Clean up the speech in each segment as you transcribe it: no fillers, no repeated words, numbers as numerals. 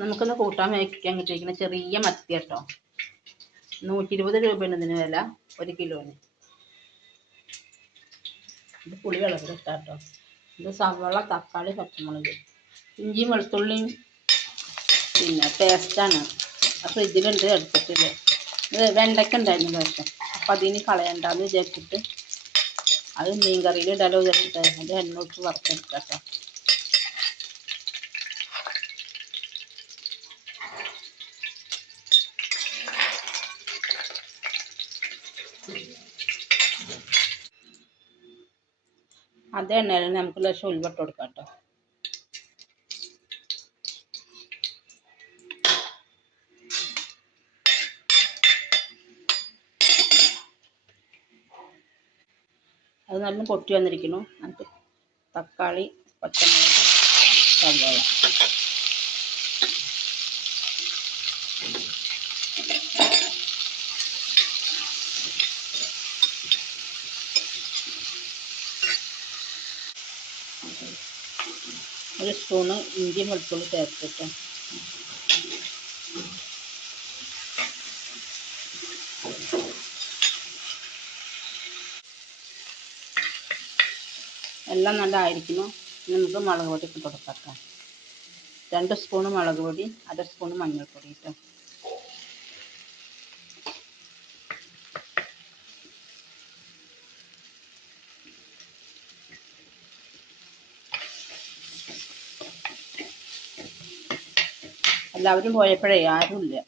നമുക്കൊന്ന് കൂട്ടാൻ വയ്ക്കാൻ കിട്ടിയിരിക്കുന്ന ചെറിയ മത്തി കേട്ടോ. 120 രൂപയാണ് ഇതിന് വില 1 കിലോന്. ഇത് പുളി വെള്ളത്തിൽ ഇട്ടാട്ടോ. ഇത് സവാള, തക്കാളി, പച്ചമുളക്, ഇഞ്ചിയും വെളുത്തുള്ളിയും പിന്നെ പേസ്റ്റാണ്. ഫ്രിഡ്ജിലുണ്ട്, എടുത്തിട്ടില്ല. ഇത് വെണ്ടയ്ക്ക ഉണ്ടായിരുന്നു പേസ്റ്റ്. അപ്പം അതിന് കളയണ്ടെന്ന് വിചാരിച്ചിട്ട് അത് മീൻ കറിയിൽ ഇടാലോ വിചാരിച്ചിട്ട് അതിൻ്റെ എണ്ണ ഒഴിച്ച് വറുത്തെടുക്കാട്ടോ. അതേ എണ്ണയിൽ നമുക്ക് ലേശം ഉലുവ ഇട്ട് കൊടുക്കാം കേട്ടോ. അത് നല്ല പൊട്ടി വന്നിരിക്കുന്നു. നമുക്ക് തക്കാളി, പച്ചമുളക്, സവാള ഒരു സ്പൂണ് ഇഞ്ചി വെളുത്തുള്ളി ചേർത്തിട്ട് എല്ലാം നല്ല ആയിരിക്കുന്നു. നമുക്ക് മുളക് പൊടി ഇട്ട് കൊടുക്കാം. 2 സ്പൂണ് മുളക് പൊടി, 1/2 സ്പൂണ് മഞ്ഞൾപ്പൊടി ഇട്ടോ. എല്ലാവരും പോയപ്പോഴേ ആരുമില്ല.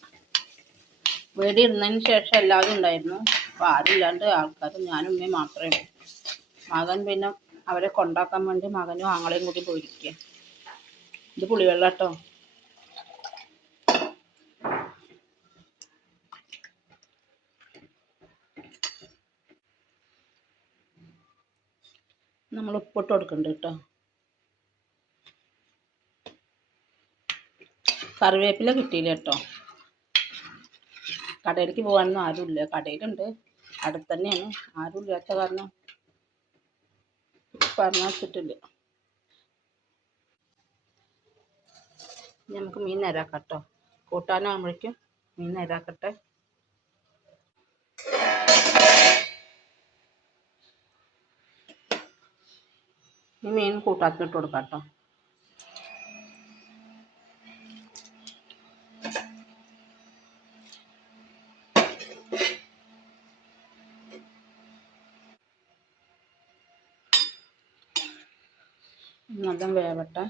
വീട് ഇരുന്നതിന് ശേഷം എല്ലാവരും ഉണ്ടായിരുന്നു. അപ്പോൾ ആരുമില്ലാണ്ട് ആൾക്കാരും ഞാനും ഉമ്മയും മാത്രമേ ഉള്ളൂ. മകൻ പിന്നെ അവരെ കൊണ്ടാക്കാൻ വേണ്ടി മകനും ആങ്ങളെയും കൂടി പോയിരിക്കുക. ഇത് പുളിവെള്ളം കേട്ടോ. നമ്മൾ ഉപ്പിട്ട് കൊടുക്കുന്നുണ്ട് കേട്ടോ. കറിവേപ്പില കിട്ടിയില്ല കേട്ടോ. കടയിലേക്ക് പോകാനൊന്നും ആരുമില്ല. കടയിലുണ്ട്, അടുത്ത് തന്നെയാണ്. ആരുമില്ലാത്ത കാരണം പറഞ്ഞു വെച്ചിട്ടില്ല. നമുക്ക് മീൻ നേരാക്കാം കേട്ടോ. കൂട്ടാനാകുമ്പോഴേക്കും മീൻ നേരാക്കട്ടെ. ഈ മീൻ കൂട്ടാത്തിട്ട് കൊടുക്കാം കേട്ടോ. നല്ല വേവട്ടെ.